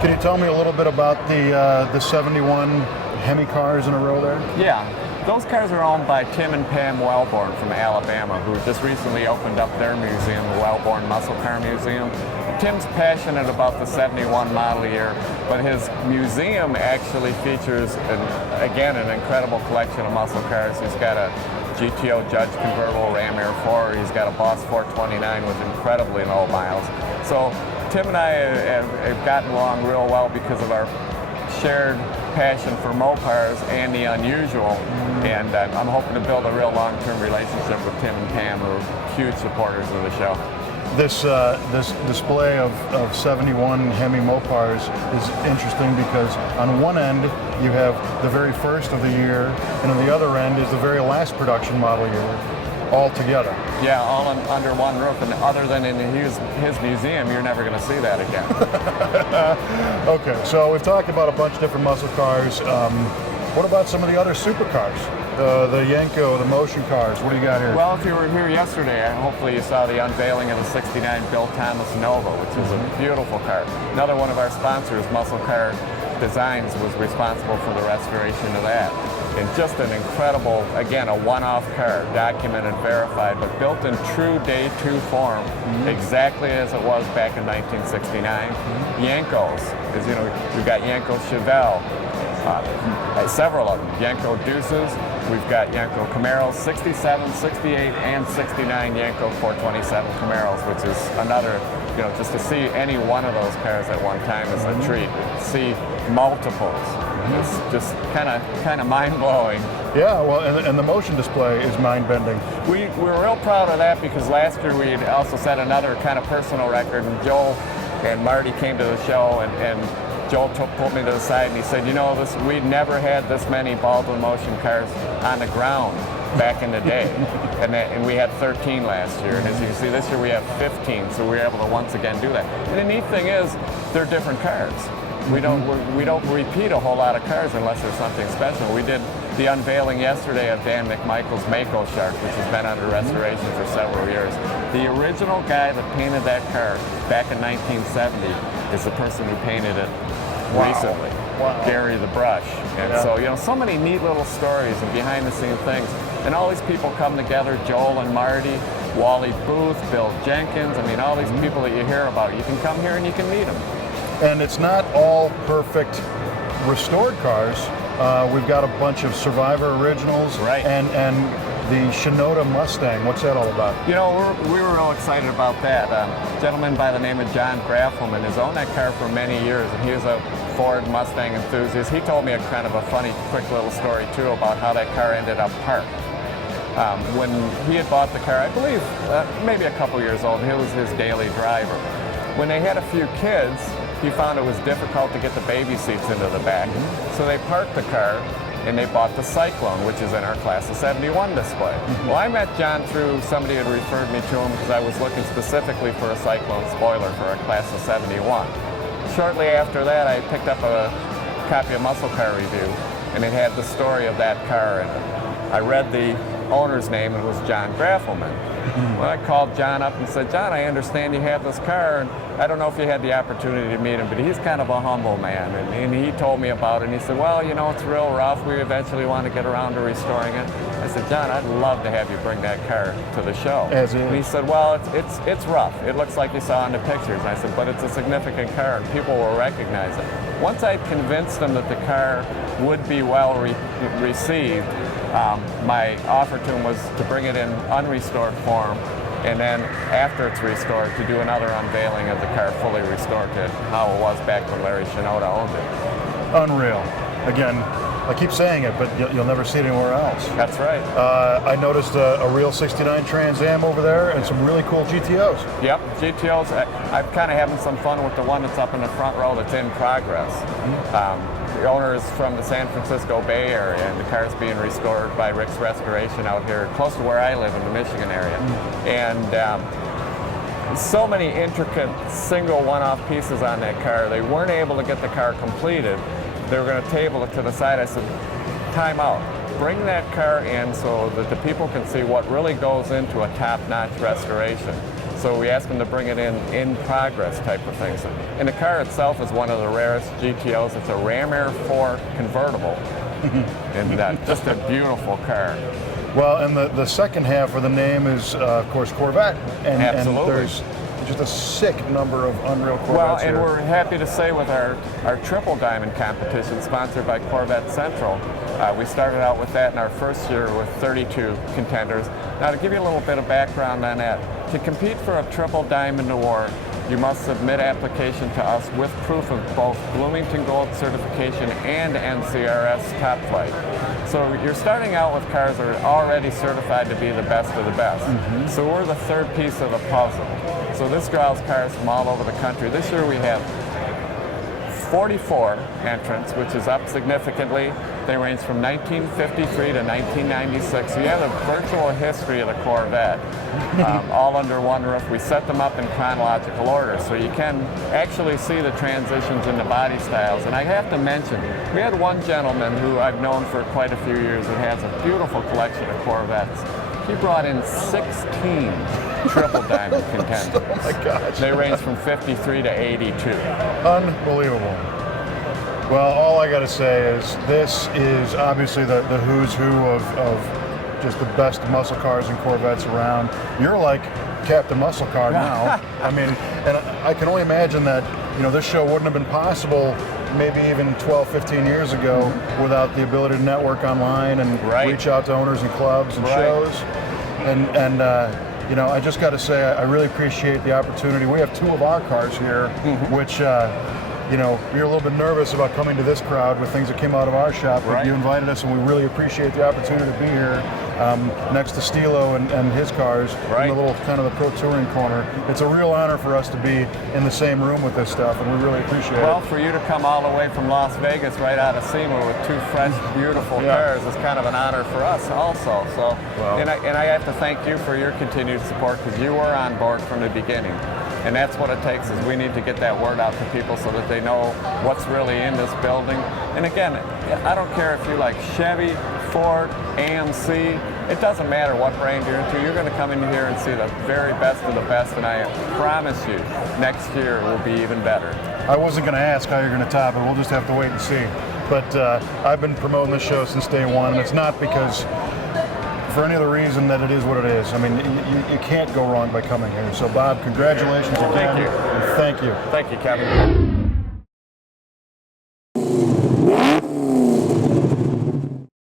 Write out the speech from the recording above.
Can you tell me a little bit about the 71 Hemi cars in a row there? Yeah, those cars are owned by Tim and Pam Wellborn from Alabama, who just recently opened up their museum, the Wellborn Muscle Car Museum. Tim's passionate about the 71 model year, but his museum actually features, again, an incredible collection of muscle cars. He's got a GTO Judge convertible Ram Air 4. He's got a Boss 429 with incredibly low miles. So Tim and I have gotten along real well because of our shared passion for Mopars and the unusual. And I'm hoping to build a real long-term relationship with Tim and Pam, who are huge supporters of the show. This display of 71 Hemi Mopars is interesting because on one end you have the very first of the year, and on the other end is the very last production model year, all together. Yeah, all under one roof, and other than in his museum, you're never going to see that again. Okay, so we've talked about a bunch of different muscle cars. What about some of the other supercars? The Yenko, the motion cars, what do you got here? Well, if you were here yesterday, hopefully you saw the unveiling of the 69 Bill Thomas Nova, which is a beautiful car. Another one of our sponsors, Muscle Car Designs, was responsible for the restoration of that. And just an incredible, again, a one-off car, documented, verified, but built in true Day 2 form, exactly as it was back in 1969. Yenkos, as you know, we've got Yenko Chevelle, several of them, Yenko Deuces. We've got Yenko Camaros, 67, 68, and 69 Yenko 427 Camaros, which is another, you know, just to see any one of those cars at one time is a treat. See multiples, it's just kind of mind-blowing. Yeah, well, and the motion display is mind-bending. We're real proud of that because last year we had also set another kind of personal record, and Joel and Marty came to the show, and Joel pulled me to the side and he said, you know, we'd never had this many Baldwin motion cars on the ground back in the day. and we had 13 last year. And as you can see, this year we have 15, so we were able to once again do that. And the neat thing is, they're different cars. We don't repeat a whole lot of cars unless there's something special. We did the unveiling yesterday of Dan McMichael's Mako Shark, which has been under restoration for several years. The original guy that painted that car back in 1970 is the person who painted it recently, Gary the Brush. And so, you know, so many neat little stories and behind the scenes things. And all these people come together, Joel and Marty, Wally Booth, Bill Jenkins, I mean, all these people that you hear about. You can come here and you can meet them. And it's not all perfect restored cars. We've got a bunch of Survivor originals, right, and the Shinoda Mustang. What's that all about? You know, we were real excited about that. A gentleman by the name of John Graffelman has owned that car for many years, and he was a Ford Mustang enthusiast. He told me a kind of a funny, quick little story, too, about how that car ended up parked. When he had bought the car, I believe, maybe a couple years old, he was his daily driver. When they had a few kids, he found it was difficult to get the baby seats into the back. So they parked the car and they bought the Cyclone, which is in our Class of 71 display. Well, I met John through somebody who had referred me to him because I was looking specifically for a Cyclone spoiler for our Class of 71. Shortly after that, I picked up a copy of Muscle Car Review, and it had the story of that car in it. I read the owner's name, and it was John Graffelman. Well, I called John up and said, John, I understand you have this car, and I don't know if you had the opportunity to meet him, but he's kind of a humble man, and he told me about it, and he said, well, you know, it's real rough. We eventually want to get around to restoring it. I said, John, I'd love to have you bring that car to the show. And he said, well, it's rough. It looks like you saw in the pictures. And I said, but it's a significant car, and people will recognize it. Once I convinced them that the car would be well received, my offer to him was to bring it in unrestored form, and then after it's restored, to do another unveiling of the car fully restored to how it was back when Larry Shinoda owned it. Unreal. Again, I keep saying it, but you'll never see it anywhere else. That's right. I noticed a real 69 Trans Am over there and some really cool GTOs. Yep, GTOs. I'm kind of having some fun with the one that's up in the front row that's in progress. The owner is from the San Francisco Bay Area, and the car is being restored by Rick's Restoration out here, close to where I live in the Michigan area. And so many intricate single one-off pieces on that car. They weren't able to get the car completed. They were going to table it to the side. I said, time out. Bring that car in so that the people can see what really goes into a top-notch restoration. So we asked them to bring it in progress type of things. And the car itself is one of the rarest GTOs. It's a Ram Air 4 convertible. And just a beautiful car. Well, and the second half of the name is, of course, Corvette. And, Absolutely. And there's just a sick number of unreal Corvettes Well, and here. we're happy to say with our Triple Diamond competition sponsored by Corvette Central, we started out with that in our first year with 32 contenders. Now, to give you a little bit of background on that, to compete for a Triple Diamond Award, you must submit application to us with proof of both Bloomington Gold certification and NCRS Top Flight. So you're starting out with cars that are already certified to be the best of the best. So we're the third piece of the puzzle. So this draws cars from all over the country. This year we have 44 entrants, which is up significantly. They range from 1953 to 1996. So you have a virtual history of the Corvette, all under one roof. We set them up in chronological order, so you can actually see the transitions in the body styles. And I have to mention, we had one gentleman who I've known for quite a few years who has a beautiful collection of Corvettes. He brought in 16 Triple Diamond contenders. Oh my gosh. They range from 53 to 82. Unbelievable. Well, all I got to say is this is obviously the who's who of just the best muscle cars and Corvettes around. You're like Captain Muscle Car now. I mean, and I can only imagine that, you know, this show wouldn't have been possible maybe even 12, 15 years ago without the ability to network online and reach out to owners and clubs and shows. And you know, I just got to say, I really appreciate the opportunity. We have two of our cars here, which, you know, you're a little bit nervous about coming to this crowd with things that came out of our shop, but you invited us, and we really appreciate the opportunity to be here next to Stilo and his cars in the little kind of the pro touring corner. It's a real honor for us to be in the same room with this stuff, and we really appreciate it. Well, for you to come all the way from Las Vegas right out of SEMA with two fresh, beautiful cars is kind of an honor for us also. So, and I have to thank you for your continued support, because you were on board from the beginning. And that's what it takes, is we need to get that word out to people so that they know what's really in this building. And again, I don't care if you like Chevy, Ford, AMC, it doesn't matter what brand you're into. You're going to come in here and see the very best of the best, and I promise you, next year will be even better. I wasn't going to ask how you're going to top it. We'll just have to wait and see. But I've been promoting this show since day one, and it's not because for any other reason that it is what it is. I mean, you can't go wrong by coming here. So, Bob, congratulations again. Thank you. And thank you. Thank you, Kevin.